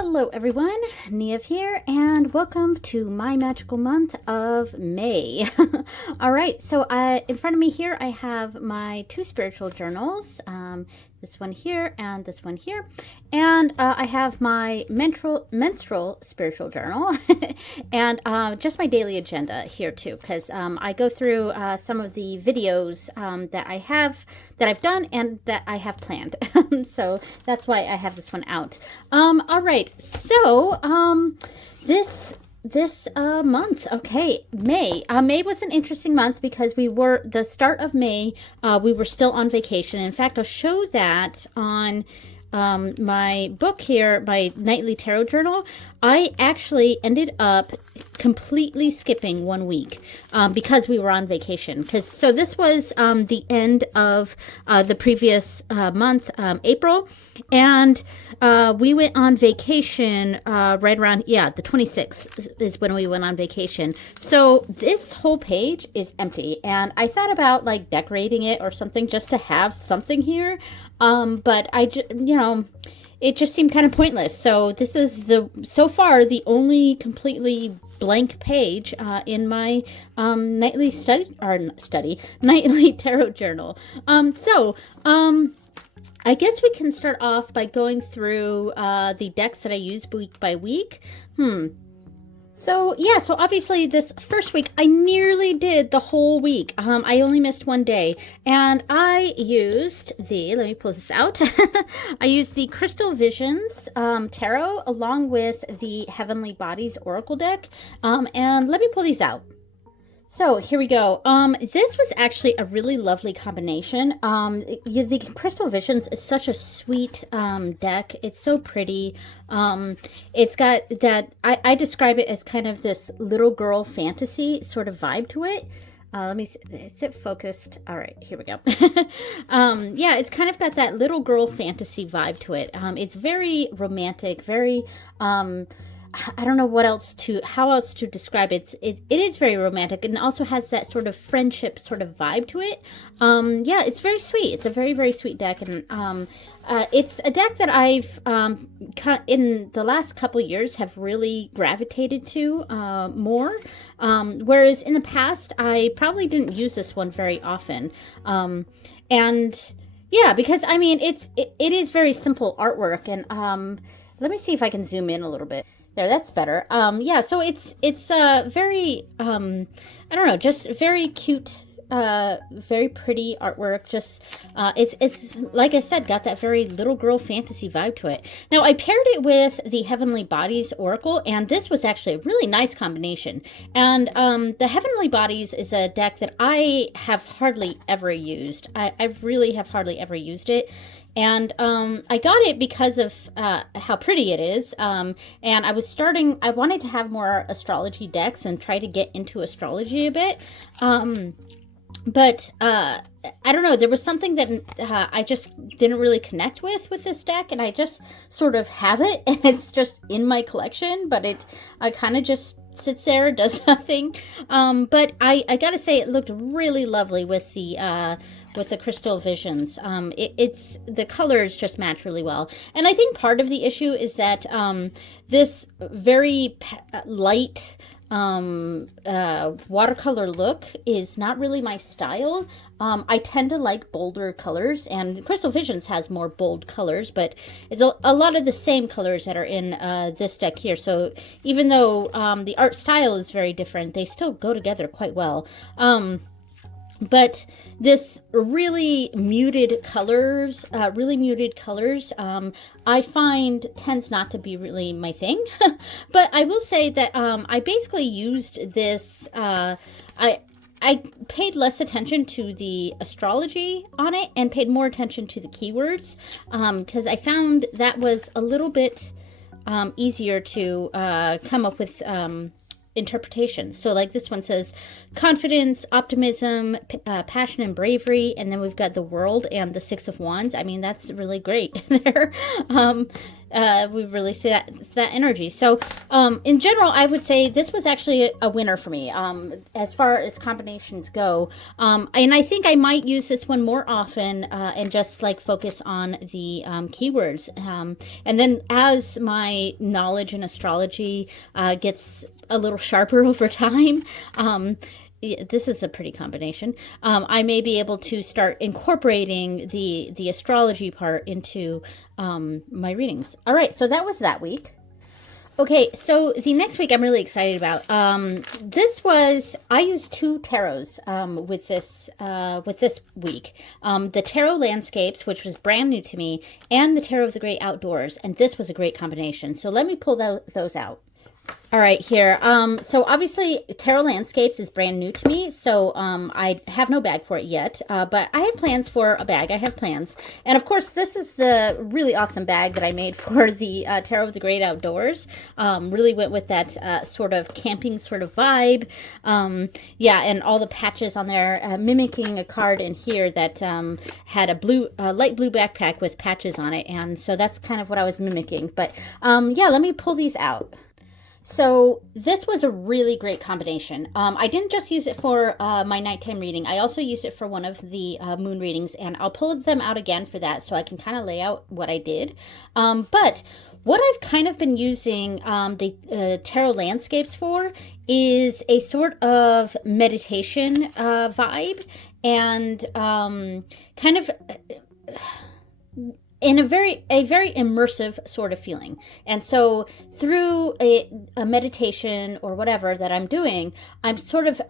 Hello everyone, Niev here, and welcome to my magical month of May. Alright, so in front of me here I have my two spiritual journals, this one here and this one here, and I have my menstrual spiritual journal, and just my daily agenda here too, because I go through some of the videos that I've done and that I have planned. So that's why I have this one out. All right, so this month, okay, May. May was an interesting month because the start of May, we were still on vacation. In fact, I'll show that on my book here, my nightly tarot journal. I actually ended up completely skipping 1 week because we were on vacation. So this was the end of the previous month, April, and we went on vacation right around, the 26th is when we went on vacation. So this whole page is empty, and I thought about like decorating it or something just to have something here, but it just seemed kind of pointless. So this is so far the only completely blank page in my nightly nightly tarot journal. I guess we can start off by going through the decks that I use week by week. So obviously this first week, I nearly did the whole week. I only missed one day, and I used let me pull this out. I used the Crystal Visions Tarot along with the Heavenly Bodies Oracle deck, and let me pull these out. So here we go. This was actually a really lovely combination. The Crystal Visions is such a sweet deck. It's so pretty. It's got that, I describe it as kind of this little girl fantasy sort of vibe to it. Let me see, is it focused? All right, here we go. It's kind of got that little girl fantasy vibe to it. It's very romantic, very, I don't know how else to describe it. It is very romantic, and also has that sort of friendship sort of vibe to it. It's very sweet. It's a very, very sweet deck, and it's a deck that I've in the last couple years have really gravitated to more. Whereas in the past, I probably didn't use this one very often. Because I mean, it is very simple artwork, and let me see if I can zoom in a little bit. There, that's better. So it's very, I don't know, just very cute, very pretty artwork. Just, it's like I said, got that very little girl fantasy vibe to it. Now, I paired it with the Heavenly Bodies Oracle, and this was actually a really nice combination. And the Heavenly Bodies is a deck that I have hardly ever used. I really have hardly ever used it. And I got it because of how pretty it is. And I wanted to have more astrology decks and try to get into astrology a bit. But I don't know, there was something that I just didn't really connect with this deck, and I just sort of have it, and it's just in my collection, but it kind of just sits there, does nothing. But I gotta say, it looked really lovely with the Crystal Visions. It's the colors just match really well, and I think part of the issue is that this very light watercolor look is not really my style. I tend to like bolder colors, and Crystal Visions has more bold colors, but it's a lot of the same colors that are in this deck here. So even though the art style is very different, they still go together quite well. But this really muted colors, I find tends not to be really my thing. But I will say that I basically used this, I paid less attention to the astrology on it and paid more attention to the keywords, because I found that was a little bit easier to come up with interpretations. So like this one says confidence, optimism, passion and bravery, and then we've got the World and the Six of Wands. I mean, that's really great there. we really see that energy. So in general, I would say this was actually a winner for me as far as combinations go. And I think I might use this one more often and just like focus on the keywords. And then as my knowledge in astrology gets a little sharper over time, this is a pretty combination. I may be able to start incorporating the astrology part into my readings. All right, so that was that week. Okay, so the next week I'm really excited about. I used 2 tarots with this week. The Tarot Landscapes, which was brand new to me, and the Tarot of the Great Outdoors, and this was a great combination. So let me pull those out. All right, here. So obviously Tarot Landscapes is brand new to me, so I have no bag for it yet, but I have plans for a bag. I have plans. And of course, this is the really awesome bag that I made for the Tarot of the Great Outdoors. Really went with that sort of camping sort of vibe. Yeah, and all the patches on there, mimicking a card in here that had a light blue backpack with patches on it, and so that's kind of what I was mimicking. But yeah, let me pull these out. So this was a really great combination. I didn't just use it for my nighttime reading. I also used it for one of the moon readings, and I'll pull them out again for that so I can kind of lay out what I did. But what I've kind of been using the Tarot Landscapes for is a sort of meditation vibe and kind of... in a very immersive sort of feeling. And so through a meditation or whatever that I'm doing, I'm sort of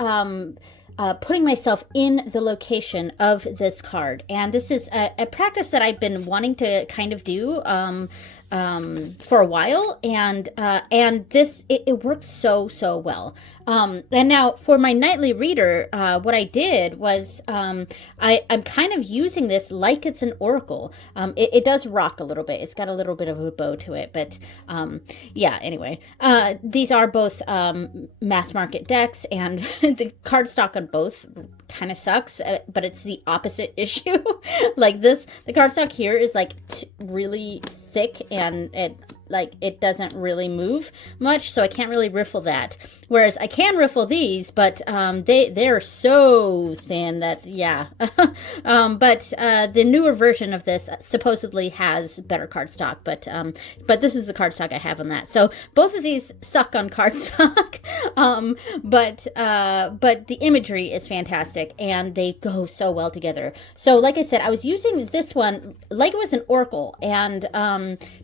putting myself in the location of this card. And this is a practice that I've been wanting to kind of do for a while, and this it works so well. And now for my nightly reader, what I did was I'm kind of using this like it's an oracle. It does rock a little bit. It's got a little bit of a bow to it, but yeah. Anyway, these are both mass market decks, and the cardstock on both kind of sucks, but it's the opposite issue. Like this, the cardstock here is like really thick, and it doesn't really move much, so I can't really riffle that. Whereas I can riffle these, but they're so thin that yeah. But the newer version of this supposedly has better cardstock, but this is the cardstock I have on that. So both of these suck on cardstock, but the imagery is fantastic, and they go so well together. So like I said, I was using this one like it was an oracle, and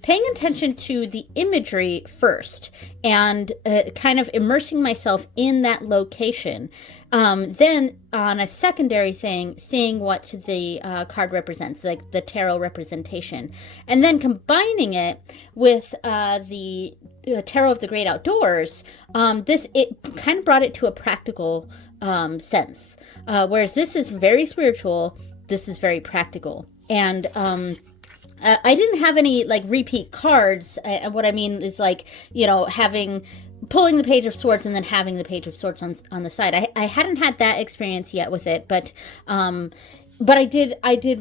paying attention to the imagery first, and kind of immersing myself in that location. Then on a secondary thing, seeing what the card represents, like the tarot representation, and then combining it with the Tarot of the Great Outdoors. It kind of brought it to a practical sense, whereas this is very spiritual, this is very practical. And I didn't have any like repeat cards. What I mean is like, pulling the Page of Swords and then having the Page of Swords on the side. I hadn't had that experience yet with it, but I did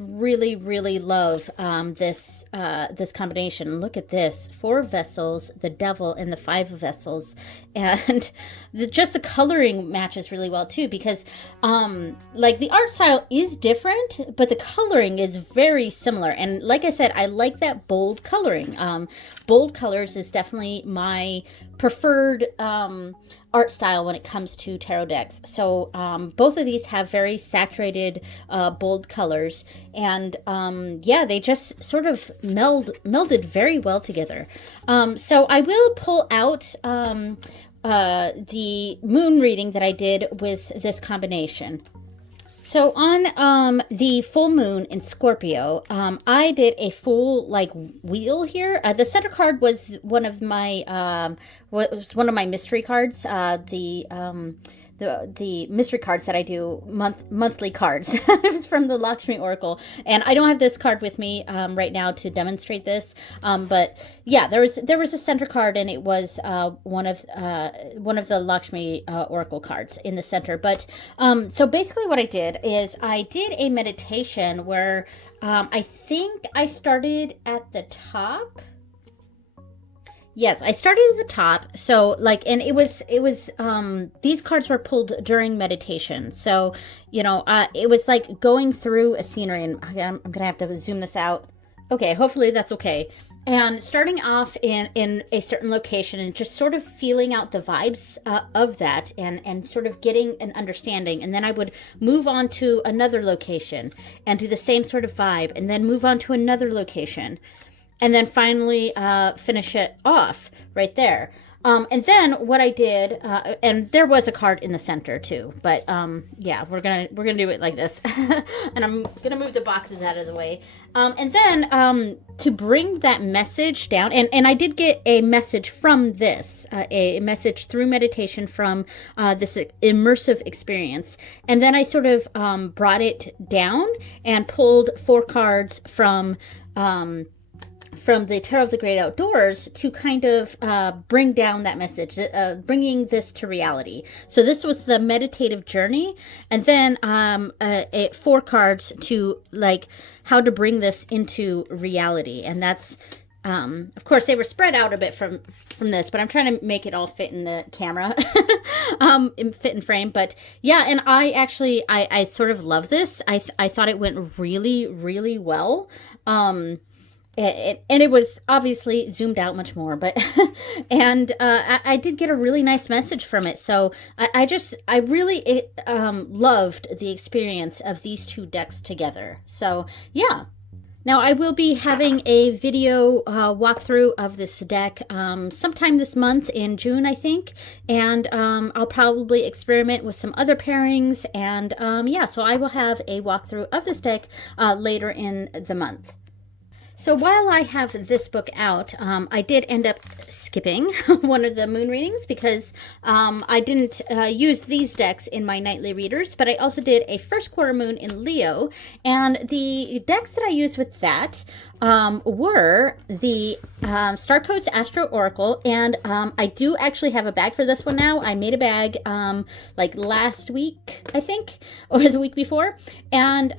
really love this combination. Look at this: 4 vessels, the Devil, and the 5 vessels, and just the coloring matches really well too, because like the art style is different, but the coloring is very similar. And like I said, I like that bold coloring. Bold colors is definitely my preferred art style when it comes to tarot decks. So both of these have very saturated, bold colors, and yeah, they just sort of melded very well together. So I will pull out the moon reading that I did with this combination. So on the full moon in Scorpio, I did a full like wheel here. The center card was one of my mystery cards. The mystery cards that I do, monthly cards. It was from the Lakshmi Oracle, and I don't have this card with me right now to demonstrate this. But yeah, there was a center card, and it was one of the Lakshmi Oracle cards in the center. But so basically, what I did is I did a meditation where I think I started at the top. Yes, I started at the top. So like, and it was these cards were pulled during meditation. So, it was like going through a scenery, and I'm gonna have to zoom this out. Okay, hopefully that's okay. And starting off in a certain location and just sort of feeling out the vibes of that, and sort of getting an understanding. And then I would move on to another location and do the same sort of vibe, and then move on to another location, and then finally finish it off right there. And then what I did, and there was a card in the center too, but yeah, we're gonna do it like this, and I'm gonna move the boxes out of the way, and then to bring that message down, and I did get a message from this, a message through meditation from this immersive experience, and then I sort of brought it down and pulled 4 cards from the Tarot of the Great Outdoors to kind of bring down that message, bringing this to reality. So this was the meditative journey, and then 4 cards to like how to bring this into reality. And that's, of course, they were spread out a bit from this, but I'm trying to make it all fit in the camera, fit in frame. But yeah, and I sort of love this. I thought it went really, really well. And it was obviously zoomed out much more, but and I did get a really nice message from it. So I really loved the experience of these 2 decks together. So yeah. Now, I will be having a video walkthrough of this deck sometime this month in June, I think. And I'll probably experiment with some other pairings. And yeah, so I will have a walkthrough of this deck later in the month. So while I have this book out, I did end up skipping one of the moon readings because I didn't use these decks in my nightly readers, but I also did a first quarter moon in Leo, and the decks that I used with that were the Star Codes Astro Oracle, and I do actually have a bag for this one now. I made a bag like last week, I think, or the week before, and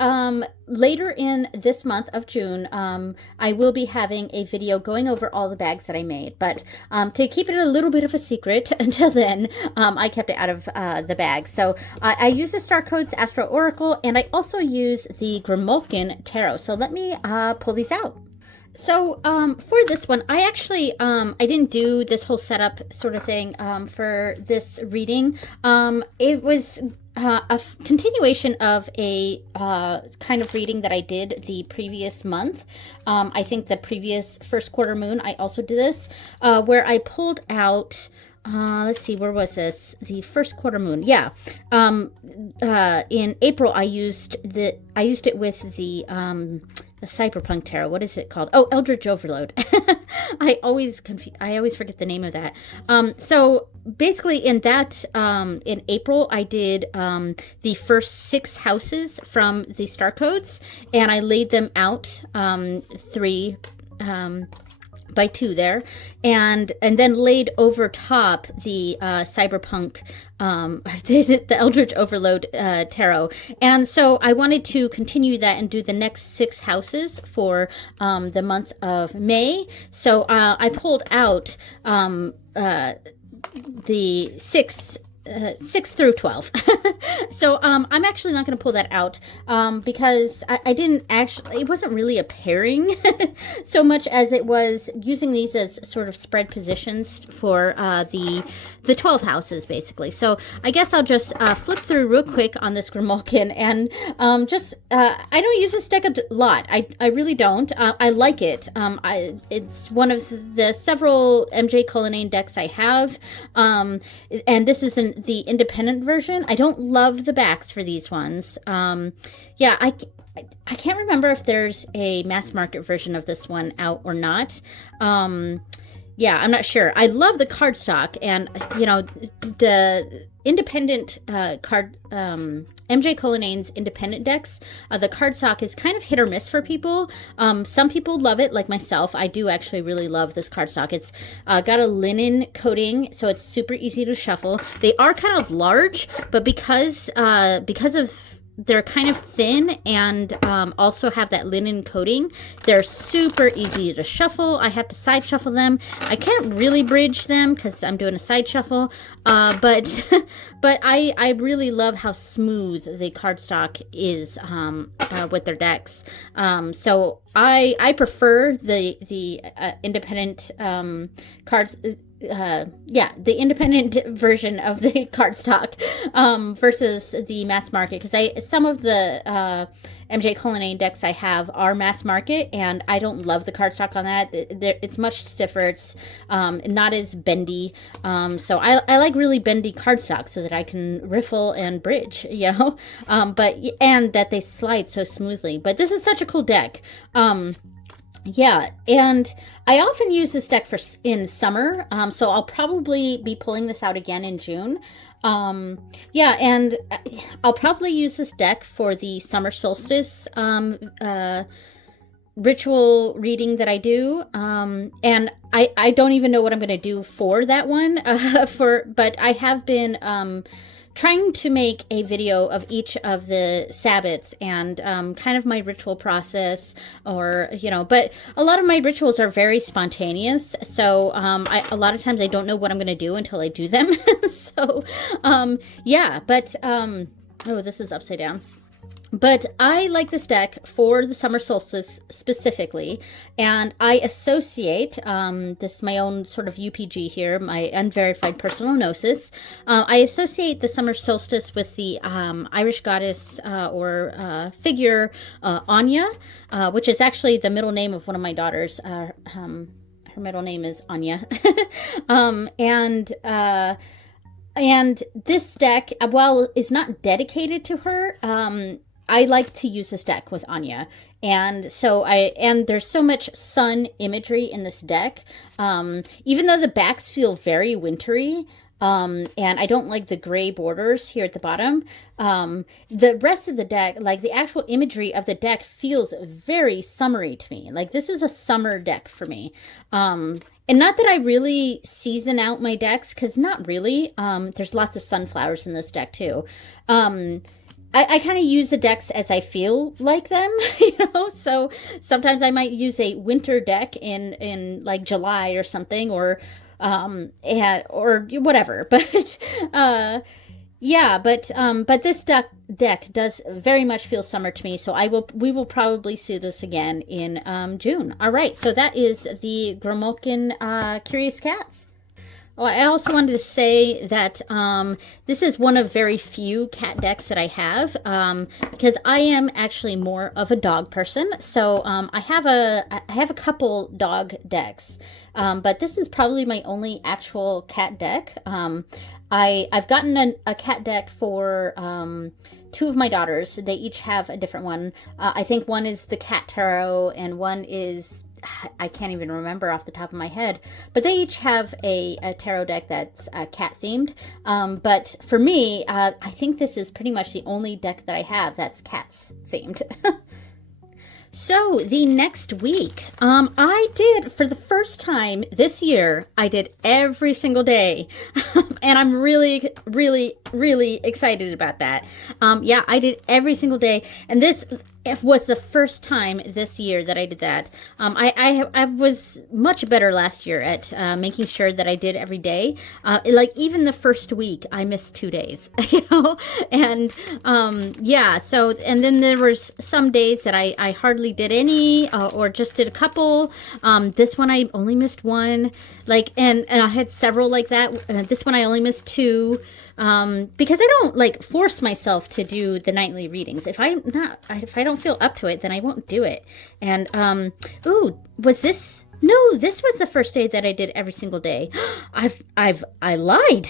later in this month of June, I will be having a video going over all the bags that I made. But to keep it a little bit of a secret until then, I kept it out of the bag. So I use the Star Codes Astro Oracle, and I also use the Grimalkin Tarot. So let me pull these out. So for this one, I actually, I didn't do this whole setup sort of thing for this reading. It was a continuation of a kind of reading that I did the previous month. I think the previous first quarter moon, I also did this, where I pulled out, let's see, where was this? The first quarter moon. Yeah. In April, I used it with the Cyberpunk Tarot. What is it called? Oh, Eldritch Overload. I always forget the name of that. So basically in that, in April, I did the first 6 houses from the Star Codes, and I laid them out 3 by 2 there, and then laid over top the Cyberpunk, the Eldritch Overload Tarot. And so I wanted to continue that and do the next 6 houses for the month of May. So I pulled out the 6 through 12. So I'm actually not going to pull that out because I didn't actually, it wasn't really a pairing so much as it was using these as sort of spread positions for the 12 houses basically. So I guess I'll just flip through real quick on this Grimalkin, and I don't use this deck a lot. I really don't. I like it. It's one of the several MJ Cullinane decks I have, and this is the independent version. I don't love the backs for these ones. Yeah, I can't remember if there's a mass market version of this one out or not. Yeah, I'm not sure. I love the cardstock, and the independent card, MJ Cullinane's independent decks, the cardstock is kind of hit or miss for people. Some people love it, like myself. I do actually really love this cardstock. It's got a linen coating, so it's super easy to shuffle. They are kind of large, but because of they're kind of thin and also have that linen coating. They're super easy to shuffle. I have to side shuffle them. I can't really bridge them because I'm doing a side shuffle, but but I really love how smooth the cardstock is with their decks. So I prefer the independent cards. The independent version of the cardstock versus the mass market, because some of the MJ Cullinane decks I have are mass market, and I don't love the cardstock on that. It's much stiffer. It's not as bendy. So I like really bendy cardstock so that I can riffle and bridge, you know, and that they slide so smoothly. But this is such a cool deck. Yeah, and I often use this deck in summer, so I'll probably be pulling this out again in June. Yeah, and I'll probably use this deck for the summer solstice ritual reading that I do, and I don't even know what I'm going to do for that one, but I have been trying to make a video of each of the Sabbats and kind of my ritual process, or, you know, but a lot of my rituals are very spontaneous. So a lot of times I don't know what I'm going to do until I do them. So, yeah, but, oh, this is upside down. But I like this deck for the summer solstice specifically, and I associate, this is my own sort of UPG here, my unverified personal gnosis, I associate the summer solstice with the Irish goddess or figure Anya, which is actually the middle name of one of my daughters. Her middle name is Anya. And this deck, while is not dedicated to her, I like to use this deck with Anya, and there's so much sun imagery in this deck, even though the backs feel very wintry, and I don't like the gray borders here at the bottom. The rest of the deck, like the actual imagery of the deck, feels very summery to me. Like this is a summer deck for me. And not that I really season out my decks, because not really. There's lots of sunflowers in this deck too. I kind of use the decks as I feel like them, you know, so sometimes I might use a winter deck in like July or something, or whatever, but, yeah, but this deck does very much feel summer to me, so we will probably see this again in, June. All right, so that is the Gromolkin, Curious Cats. Oh, I also wanted to say that this is one of very few cat decks that I have, because I am actually more of a dog person. So I have a couple dog decks, but this is probably my only actual cat deck. I've gotten a cat deck for two of my daughters. They each have a different one. I think one is the Cat Tarot, and one is, I can't even remember off the top of my head, but they each have a tarot deck that's cat themed. But for me, I think this is pretty much the only deck that I have that's cats themed. So the next week, I did, for the first time this year, I did every single day. And I'm really, really, really excited about that. Yeah, I did every single day. And this was the first time this year that I did that. I was much better last year at making sure that I did every day. Like even the first week, I missed 2 days, you know? And yeah, so, and then there was some days that I hardly did any, or just did a couple. This one I only missed one, like, and I had several like that. This one I only missed 2. Because I don't like force myself to do the nightly readings. If I don't feel up to it, then I won't do it. And, ooh, was this? No, this was the first day that I did every single day. I lied.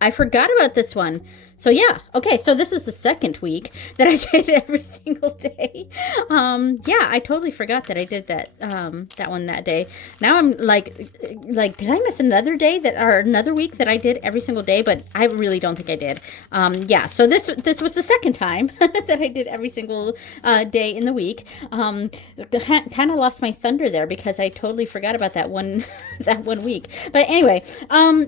I forgot about this one. So yeah, okay, so this is the second week that I did every single day. Yeah, I totally forgot that I did that one that day. Now I'm like, did I miss another day or another week that I did every single day? But I really don't think I did. Yeah, so this was the second time that I did every single day in the week. Kind of lost my thunder there because I totally forgot about that one that 1 week. But anyway,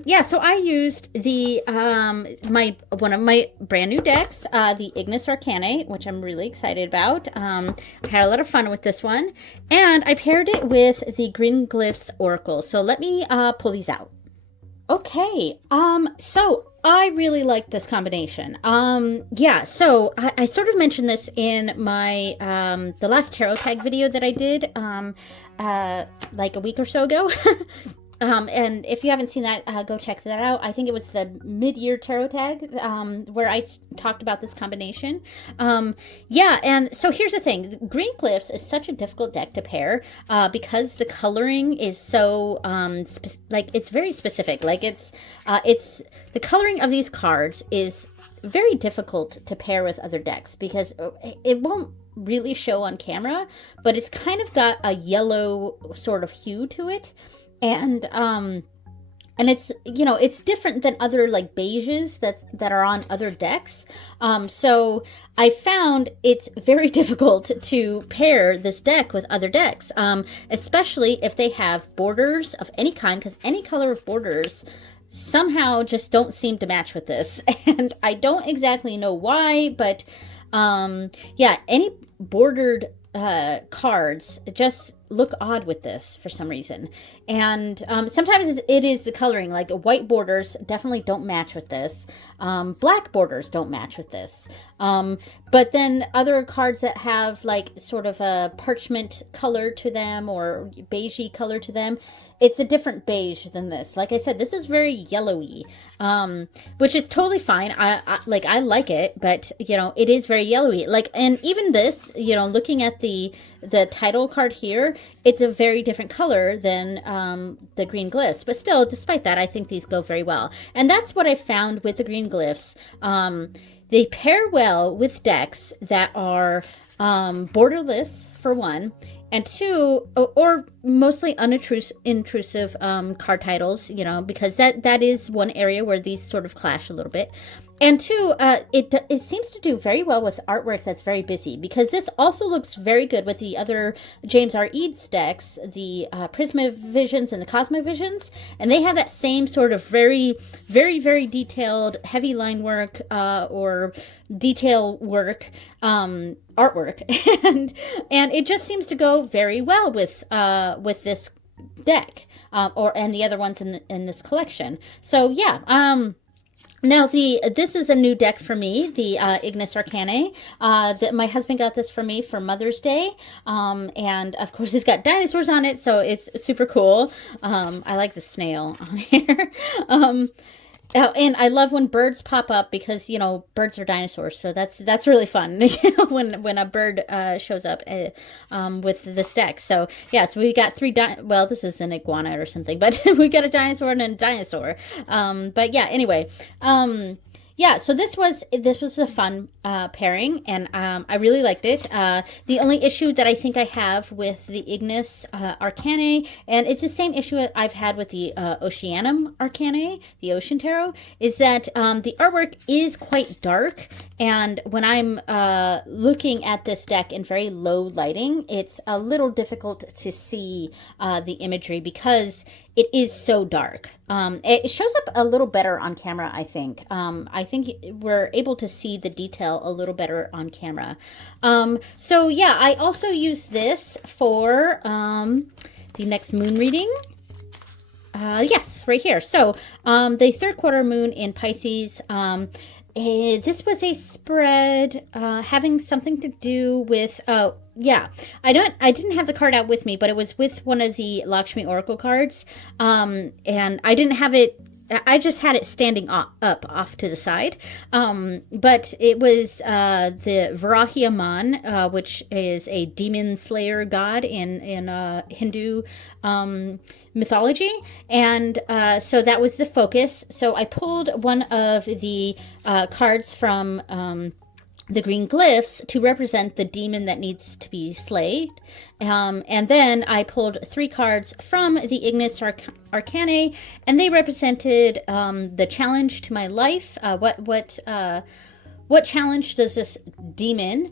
yeah, so I used the one of my brand new decks, the Ignis Arcanae, which I'm really excited about. I had a lot of fun with this one, and I paired it with the Green Glyphs Oracle. So let me pull these out. Okay, so I really like this combination. Yeah, so I sort of mentioned this in my, the last tarot tag video that I did, like a week or so ago. And if you haven't seen that, go check that out. I think it was the mid-year tarot tag, where I talked about this combination. Yeah, and so here's the thing. Green Glyphs is such a difficult deck to pair, because the coloring is so, like, it's very specific. Like, it's, the coloring of these cards is very difficult to pair with other decks, because it won't really show on camera, but it's kind of got a yellow sort of hue to it. And it's, you know, it's different than other like beiges that are on other decks. So I found it's very difficult to pair this deck with other decks, especially if they have borders of any kind, because any color of borders somehow just don't seem to match with this. And I don't exactly know why, but yeah, any bordered cards just look odd with this for some reason. And sometimes it is the coloring, like white borders definitely don't match with this. Black borders don't match with this. But then other cards that have like sort of a parchment color to them or beigey color to them, it's a different beige than this. Like I said, this is very yellowy, which is totally fine. I like it, but you know, it is very yellowy. Like, and even this, you know, looking at the title card here, it's a very different color than the Green Glyphs. But still, despite that, I think these go very well. And that's what I found with the Green Glyphs. They pair well with decks that are borderless, for one, and two, or mostly intrusive card titles, you know, because that is one area where these sort of clash a little bit. And two, it seems to do very well with artwork that's very busy, because this also looks very good with the other James R. Eads decks, the Prismavisions and the Cosmovisions, and they have that same sort of very, very, very detailed, heavy line work or detail work, artwork, and it just seems to go very well with this deck, and the other ones in this collection. So yeah. Now, this is a new deck for me, the Ignis Arcanae. My husband got this for me for Mother's Day, and of course it's got dinosaurs on it, so it's super cool. I like the snail on here. And I love when birds pop up, because, you know, birds are dinosaurs, so that's really fun, you know, when a bird shows up with this deck. So yeah, so we got well, this is an iguana or something, but we got a dinosaur and a dinosaur. But yeah, anyway, yeah, so this was a fun pairing, and I really liked it. The only issue that I think I have with the Ignis Arcanae, and it's the same issue that I've had with the Oceanum Arcanae, the Ocean Tarot, is that the artwork is quite dark, and when I'm looking at this deck in very low lighting, it's a little difficult to see the imagery, because it is so dark. It shows up a little better on camera, I think. I think we're able to see the detail a little better on camera. So yeah, I also use this for the next moon reading. Yes, right here. So the third quarter moon in Pisces. This was a spread having something to do with yeah, I didn't have the card out with me, but it was with one of the Lakshmi Oracle cards, and I didn't have it. I just had it standing up off to the side, but it was the Varahi Amman, which is a demon slayer god in Hindu mythology, and so that was the focus. So I pulled one of the cards from the Green Glyphs to represent the demon that needs to be slayed. And then I pulled 3 cards from the Ignis Arcanae, and they represented the challenge to my life, what what challenge does this demon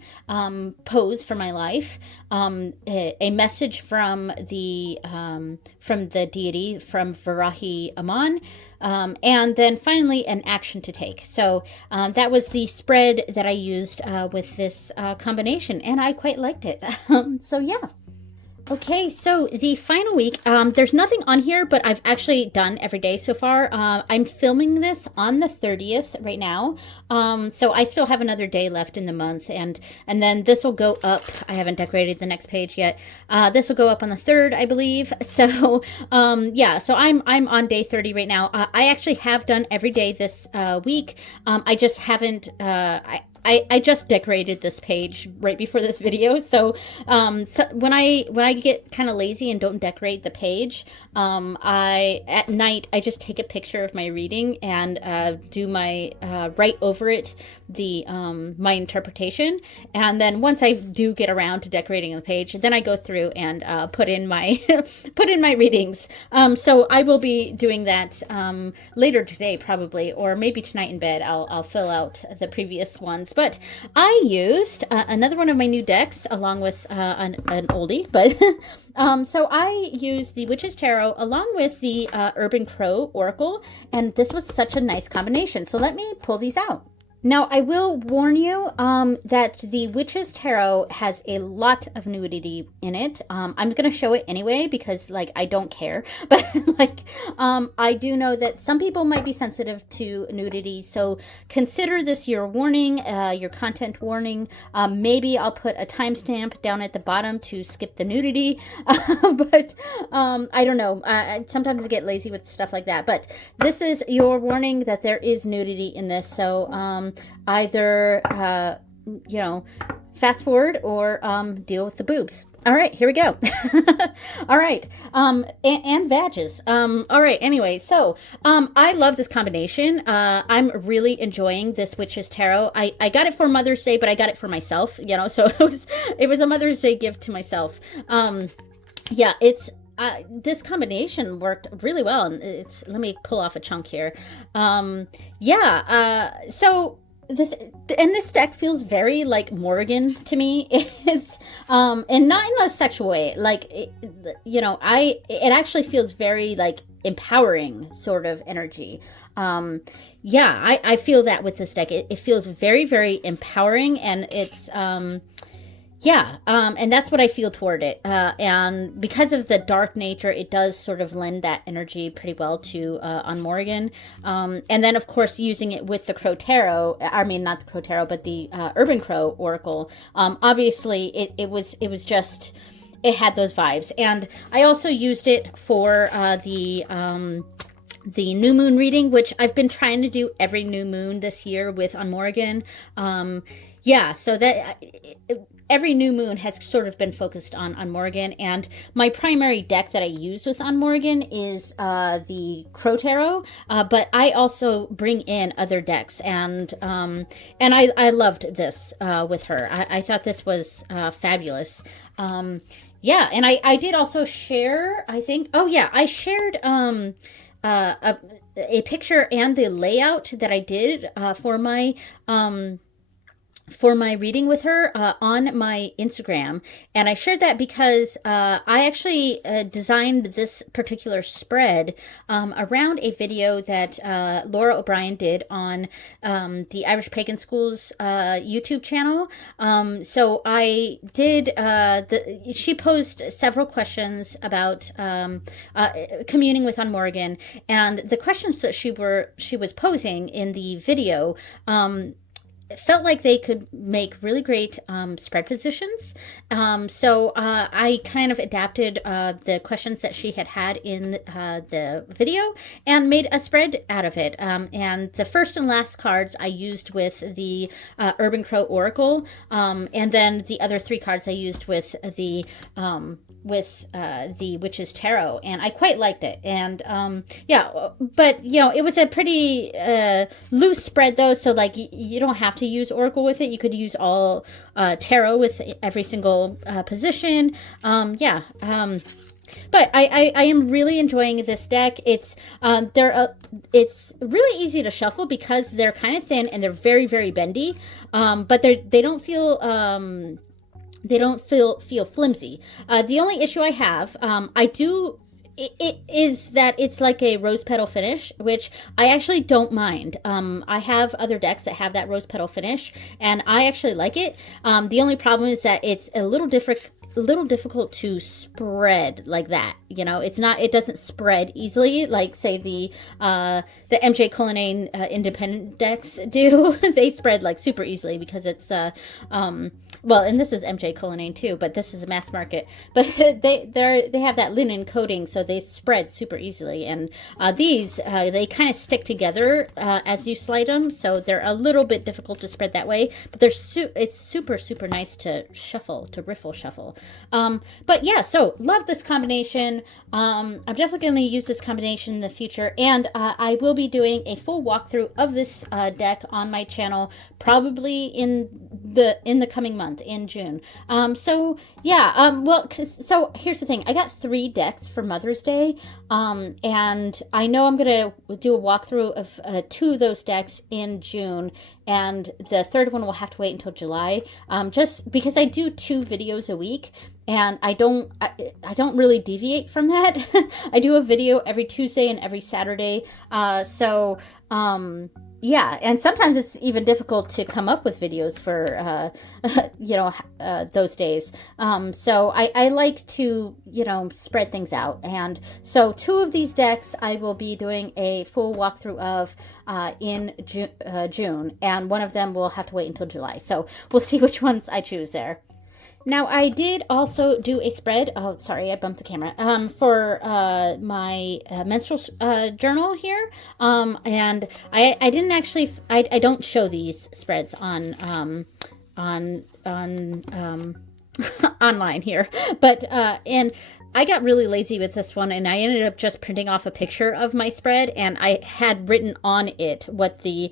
pose for my life? A message from the deity, from Varahi Aman. And then finally, an action to take. So that was the spread that I used with this combination, and I quite liked it. So yeah. Okay, so the final week, there's nothing on here, but I've actually done every day so far. I'm filming this on the 30th right now, so I still have another day left in the month, and then this will go up. I haven't decorated the next page yet. This will go up on the 3rd, I believe. So yeah, so I'm on day 30 right now. I actually have done every day this week. I just haven't. I just decorated this page right before this video, so when I get kind of lazy and don't decorate the page, at night I just take a picture of my reading and do my write over it my interpretation, and then once I do get around to decorating the page, then I go through and put in my readings. So I will be doing that later today probably, or maybe tonight in bed. I'll fill out the previous ones. But I used another one of my new decks along with an oldie, but so I used the Witch's Tarot along with the Urban Crow Oracle, and this was such a nice combination. So let me pull these out. Now, I will warn you that the Witch's Tarot has a lot of nudity in it. I'm going to show it anyway because, like, I don't care. But, like, I do know that some people might be sensitive to nudity. So consider this your warning, your content warning. Maybe I'll put a timestamp down at the bottom to skip the nudity. But I don't know. Sometimes I get lazy with stuff like that. But this is your warning that there is nudity in this. So, either, fast forward or deal with the boobs. All right, here we go. All right, and badges. All right, anyway, so I love this combination. I'm really enjoying this Witch's Tarot. I got it for Mother's Day, but I got it for myself, so it was a Mother's Day gift to myself. Yeah, it's this combination worked really well, and let me pull off a chunk here. So this deck feels very like Morrigan to me. It's and not in a sexual way. Like it actually feels very like empowering sort of energy. I feel that with this deck. It feels very, very empowering, and it's and that's what I feel toward it. And because of the dark nature, it does sort of lend that energy pretty well to on Morrigan. And then, of course, using it with the Crow Tarot, I mean, not the Crow Tarot, but the Urban Crow Oracle. Obviously, it was just, it had those vibes. And I also used it for the new moon reading, which I've been trying to do every new moon this year with on Morrigan. So that every new moon has sort of been focused on Morrigan, and my primary deck that I use with on Morrigan is the Crow Tarot, but I also bring in other decks, and I loved this with her. I thought this was fabulous. And I did also share, I think, I shared a picture and the layout that I did for my reading with her on my Instagram, and I shared that because I actually designed this particular spread around a video that Laura O'Brien did on the Irish Pagan School's YouTube channel. So I did she posed several questions about communing with on Morrigan, and the questions that she was posing in the video it felt like they could make really great spread positions. So I kind of adapted the questions that she had in the video and made a spread out of it. And the first and last cards I used with the Urban Crow Oracle, and then the other 3 cards I used with the Witch's Tarot, and I quite liked it. And but it was a pretty loose spread though, so like you don't have to use Oracle with it. You could use all tarot with every single position. But I am really enjoying this deck. It's it's really easy to shuffle because they're kind of thin and they're very, very bendy. But they don't feel feel flimsy. The only issue I have, it is that it's like a rose petal finish, which I actually don't mind. I have other decks that have that rose petal finish, and I actually like it. The only problem is that it's a little difficult to spread like that. You know, it doesn't spread easily like say the MJ Cullinane independent decks do. They spread like super easily because it's well, and this is MJ Cullinane too, but this is a mass market. But they have that linen coating, so they spread super easily. And these they kind of stick together as you slide them, so they're a little bit difficult to spread that way. But it's super nice to riffle shuffle. But yeah, so love this combination. I'm definitely going to use this combination in the future, and I will be doing a full walkthrough of this deck on my channel, probably in the coming month in June. So yeah, well, so here's the thing. I got 3 decks for Mother's Day, and I know I'm gonna do a walkthrough of 2 of those decks in June, and the third one will have to wait until July. Just because I do 2 videos a week, and I don't really deviate from that. I do a video every Tuesday and every Saturday. Yeah, and sometimes it's even difficult to come up with videos for, those days. So I like to, spread things out. And so 2 of these decks I will be doing a full walkthrough of in June, and one of them will have to wait until July. So we'll see which ones I choose there. Now, I did also do a spread. Oh, sorry, I bumped the camera. For my menstrual journal here. And I didn't actually. I don't show these spreads on online here, but and I got really lazy with this one, and I ended up just printing off a picture of my spread, and I had written on it what the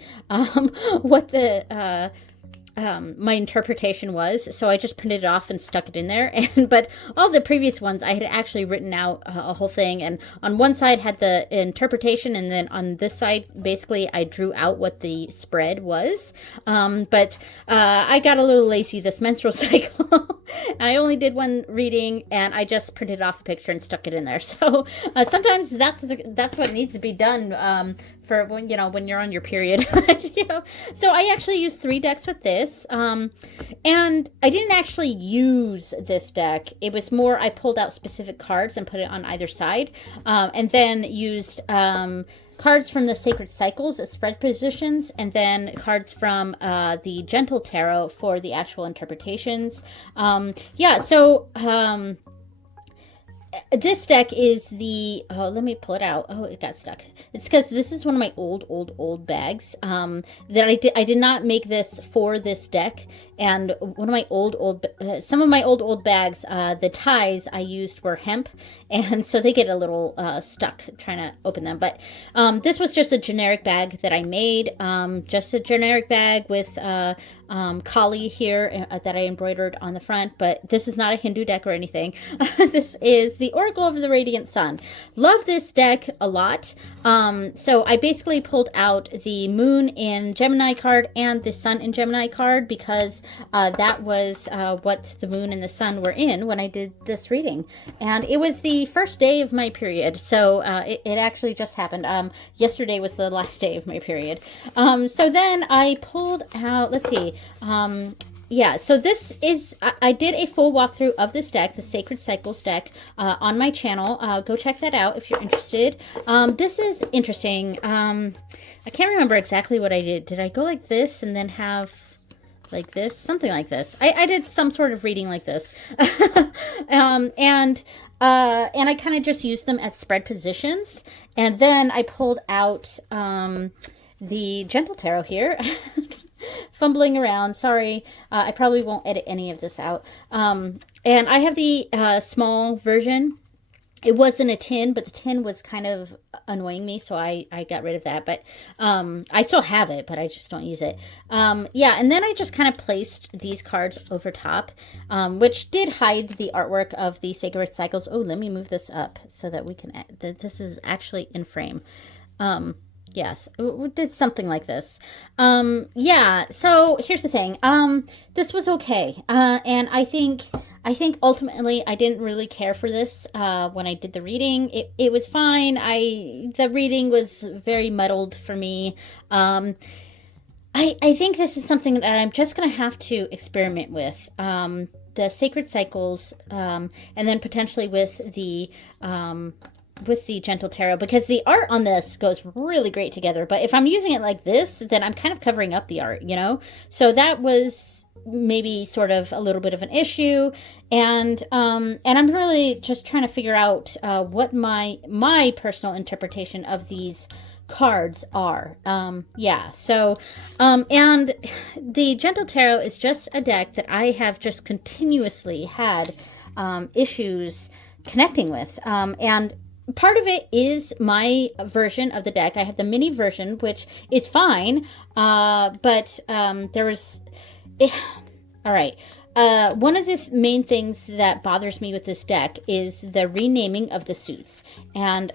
my interpretation was, so I just printed it off and stuck it in there. But all the previous ones I had actually written out a whole thing, and on one side had the interpretation, and then on this side basically I drew out what the spread was. But I got a little lazy this menstrual cycle. I only did 1 reading, and I just printed off a picture and stuck it in there. So sometimes that's what needs to be done for when you're on your period. So I actually used 3 decks with this, and I didn't actually use this deck. It was more I pulled out specific cards and put it on either side, and then used cards from the Sacred Cycles as spread positions, and then cards from the Gentle Tarot for the actual interpretations. This deck is the, let me pull it out. Oh, it got stuck. It's because this is one of my old bags that I did not make this for this deck. And one of my some of my old bags, the ties I used were hemp. And so they get a little stuck trying to open them. But this was just a generic bag that I made. Just a generic bag with Kali here that I embroidered on the front. But this is not a Hindu deck or anything. This is the Oracle of the Radiant Sun. Love this deck a lot. So I basically pulled out the Moon in Gemini card and the Sun in Gemini card because that was what the Moon and the Sun were in when I did this reading. And it was the first day of my period. So it actually just happened. Yesterday was the last day of my period. So then I pulled out, let's see, yeah, so this is, I did a full walkthrough of this deck, the Sacred Cycles deck, on my channel. Go check that out if you're interested. This is interesting. I can't remember exactly what I did. Did I go like this and then have like this? Something like this. I did some sort of reading like this. And I kind of just used them as spread positions. And then I pulled out the Gentle Tarot here. Fumbling around, sorry. I probably won't edit any of this out. And I have the small version it was in a tin, but the tin was kind of annoying me, so I got rid of that. But I still have it, but I just don't use it. Yeah, and then I just kind of placed these cards over top, which did hide the artwork of the Sacred Cycles. Oh, let me move this up so that we can. This is actually in frame. Yes, we did something like this. Yeah, so here's the thing. This was okay. And I think ultimately I didn't really care for this when I did the reading. It was fine. The reading was very muddled for me. I think this is something that I'm just going to have to experiment with. The Sacred Cycles, and then potentially with the Gentle Tarot, because the art on this goes really great together. But if I'm using it like this, then I'm kind of covering up the art, you know? So that was maybe sort of a little bit of an issue. And I'm really just trying to figure out what my personal interpretation of these cards are. Yeah, so and the Gentle Tarot is just a deck that I have just continuously had issues connecting with. And part of it is my version of the deck. I have the mini version, which is fine, but there was... all right. One of the main things that bothers me with this deck is the renaming of the suits. And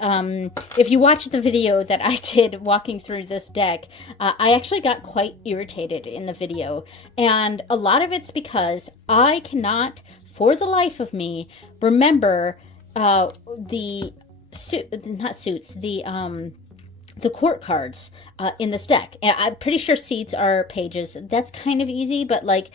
if you watch the video that I did walking through this deck, I actually got quite irritated in the video. And a lot of it's because I cannot, for the life of me, remember the court cards in this deck. And I'm pretty sure seeds are pages. That's kind of easy, but like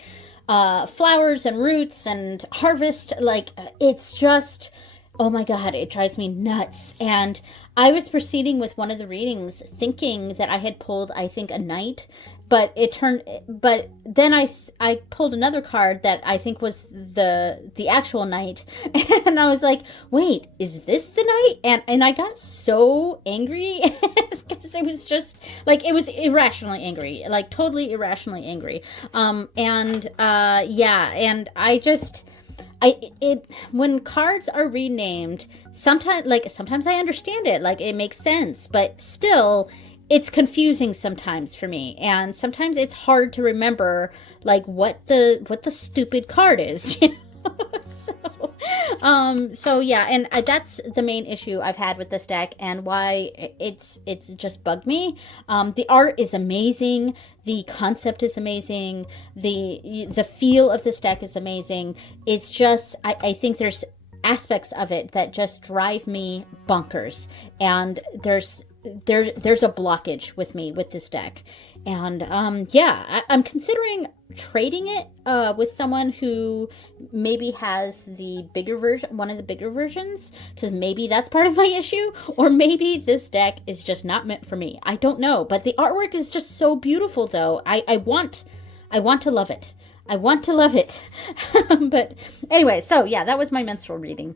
flowers and roots and harvest, like it's just, oh my God, it drives me nuts. And I was proceeding with one of the readings thinking that I had pulled, I think, a knight, but then I pulled another card that I think was the actual knight, and I was like, wait, is this the knight? And I got so angry because it was just like, it was irrationally angry, like totally irrationally angry. Yeah, and when cards are renamed, sometimes I understand it, like it makes sense, but still it's confusing sometimes for me, and sometimes it's hard to remember like what the stupid card is. You know? So yeah, and that's the main issue I've had with this deck, and why it's just bugged me. The art is amazing, the concept is amazing, the feel of this deck is amazing. It's just I think there's aspects of it that just drive me bonkers, and there's a blockage with me with this deck. And yeah, I'm considering trading it with someone who maybe has the bigger version, one of the bigger versions, because maybe that's part of my issue, or maybe this deck is just not meant for me. I don't know, but the artwork is just so beautiful though. I want to love it. I want to love it. But anyway, so yeah, that was my menstrual reading.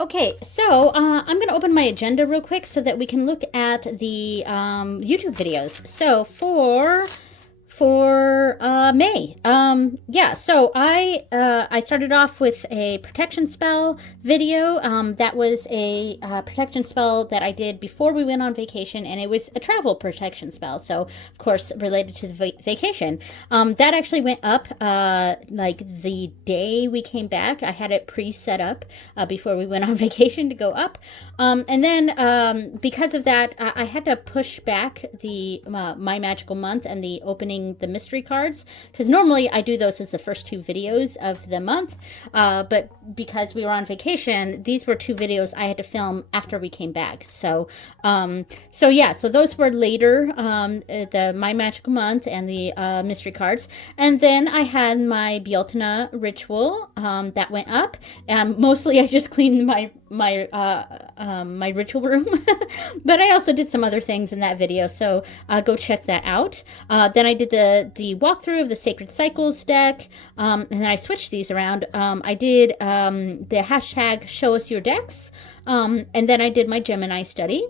Okay, so I'm going to open my agenda real quick so that we can look at the YouTube videos. So for May, yeah, so I started off with a protection spell video. That was a protection spell that I did before we went on vacation, and it was a travel protection spell, so of course related to the vacation. That actually went up like the day we came back. I had it pre-set up before we went on vacation to go up, and then because of that, I had to push back the My Magical Month and the opening the mystery cards, because normally I do those as the first two videos of the month, but because we were on vacation, these were two videos I had to film after we came back. So yeah, so those were later, the My Magical Month and the mystery cards. And then I had my Bealtana ritual that went up, and mostly I just cleaned my ritual room, but I also did some other things in that video, so go check that out. Then I did the walkthrough of the Sacred Cycles deck, and then I switched these around. I did the hashtag show us your decks, and then I did my Gemini study.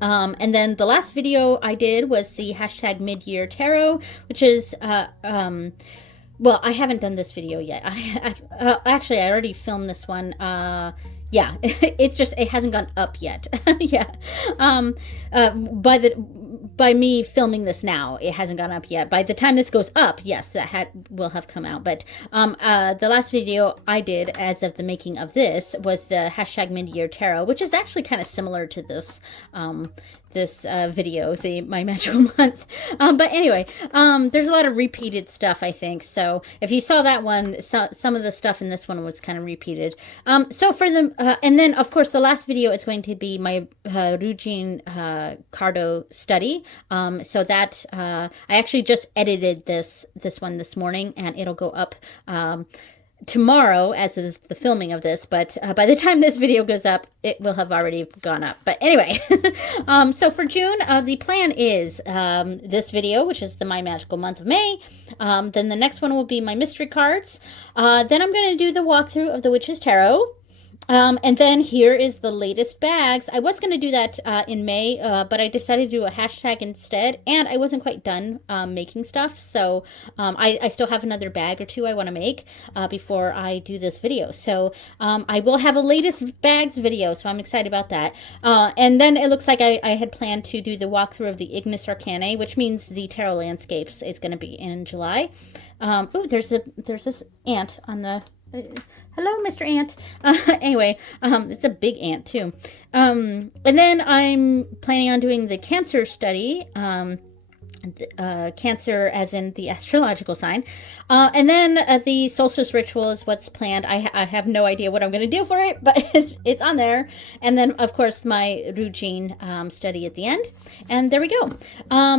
And then the last video I did was the hashtag mid-year tarot, which is well, I haven't done this video yet. Actually, I already filmed this one Yeah, it's just, it hasn't gone up yet. Yeah. By me filming this now, it hasn't gone up yet. By the time this goes up, yes, that will have come out. But the last video I did as of the making of this was the hashtag mid-year tarot, which is actually kind of similar to this video, the My Magical Month. But anyway, there's a lot of repeated stuff, I think. So if you saw that one, some of the stuff in this one was kind of repeated. So for the, and then of course the last video is going to be my Rugin Cardo study. So that, I actually just edited this one this morning, and it'll go up, tomorrow as is the filming of this, but by the time this video goes up, it will have already gone up. But anyway, so for June, the plan is this video, which is the My Magical Month of May. Then the next one will be my mystery cards. Then I'm going to do the walkthrough of the Witch's Tarot. And then here is the latest bags. I was going to do that in May, but I decided to do a hashtag instead, and I wasn't quite done making stuff, so I still have another bag or two I want to make before I do this video. So I will have a latest bags video, so I'm excited about that. And then it looks like I had planned to do the walkthrough of the Ignis Arcanae, which means the Tarot Landscapes is going to be in July. Oh, there's this ant on the... hello, Mr. Ant. Anyway, it's a big ant too. And then I'm planning on doing the Cancer study. Cancer as in the astrological sign. And then the solstice ritual is what's planned. I have no idea what I'm going to do for it, but it's on there. And then, of course, my Rugin study at the end. And there we go.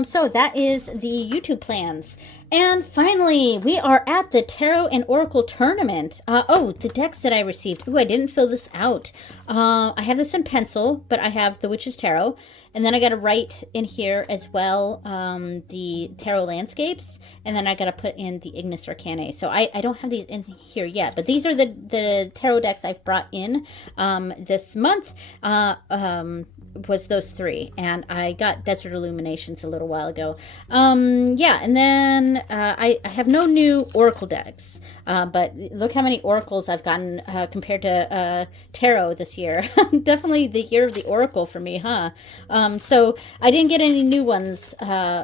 So that is the YouTube plans. And finally, we are at the Tarot and Oracle Tournament. Oh, the decks that I received. Ooh, I didn't fill this out. I have this in pencil, but I have the Witch's Tarot. And then I got to write in here as well the Tarot Landscapes. And then I got to put in the Ignis Arcanae. So I don't have these in here yet. But these are the tarot decks I've brought in this month. Was those three. And I got Desert Illuminations a little while ago. Yeah, and then I have no new Oracle decks. But look how many Oracles I've gotten compared to Tarot this year. Definitely the year of the Oracle for me, huh? So I didn't get any new ones,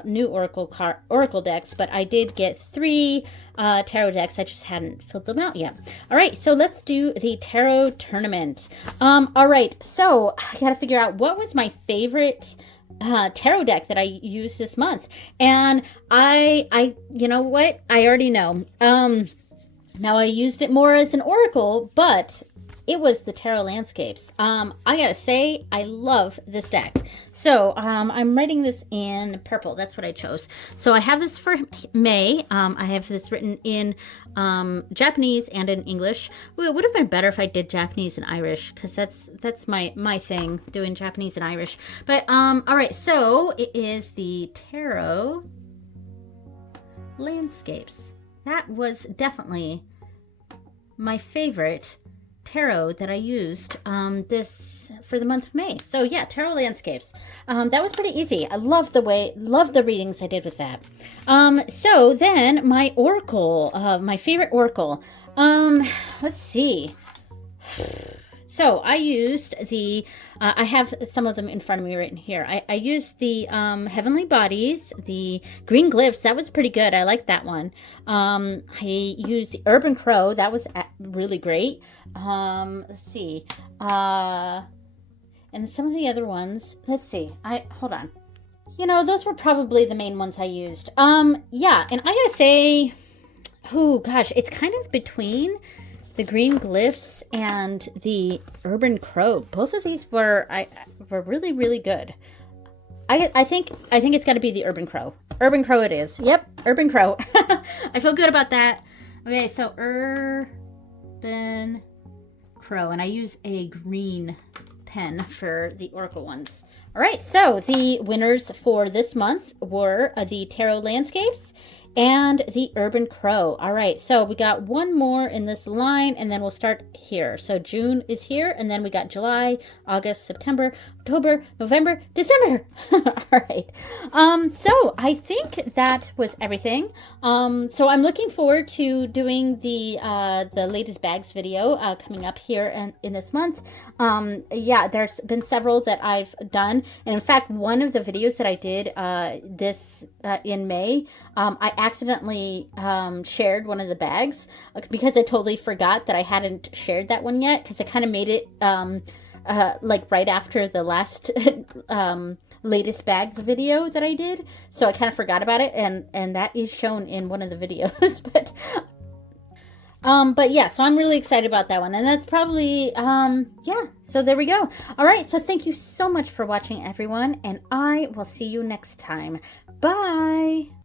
new Oracle decks, but I did get 3 tarot decks. I just hadn't filled them out yet. All right, so let's do the tarot tournament. All right, so I got to figure out what was my favorite tarot deck that I used this month. And I you know what? I already know. Now I used it more as an oracle, but it was the Tarot Landscapes. I gotta say, I love this deck. So I'm writing this in purple. That's what I chose. So I have this for May. I have this written in Japanese and in English. Well, it would have been better if I did Japanese and Irish, because that's my thing, doing Japanese and Irish. But all right, so it is the Tarot Landscapes. That was definitely my favorite tarot that I used this for the month of May. So yeah, Tarot Landscapes. That was pretty easy. I love the readings I did with that. So then my oracle, my favorite oracle. Let's see. So I used the, I have some of them in front of me right in here. I used the Heavenly Bodies, the Green Glyphs. That was pretty good. I like that one. I used the Urban Crow. That was really great. Let's see. And some of the other ones, let's see. Hold on. You know, those were probably the main ones I used. Yeah, and I gotta say, oh gosh, it's kind of between the Green Glyphs and the Urban Crow. Both of these were really, really good. I think it's got to be the Urban Crow. Urban Crow it is. Yep, Urban Crow. I feel good about that. Okay, so Urban Crow, and I use a green pen for the Oracle ones. All right, so the winners for this month were the Tarot Landscapes and the Urban Crow. All right, so we got one more in this line, and then we'll start here. So June is here, and then we got July, August, September, October, November, December. All right. So I think that was everything. So I'm looking forward to doing the latest bags video coming up here in this month. Yeah, there's been several that I've done, and in fact, one of the videos that I did in May, I accidentally shared one of the bags because I totally forgot that I hadn't shared that one yet, because I kind of made it like right after the last latest bags video that I did, so I kind of forgot about it, and that is shown in one of the videos. But yeah, so I'm really excited about that one, and that's probably yeah, so there we go. All right, so thank you so much for watching, everyone, and I will see you next time. Bye.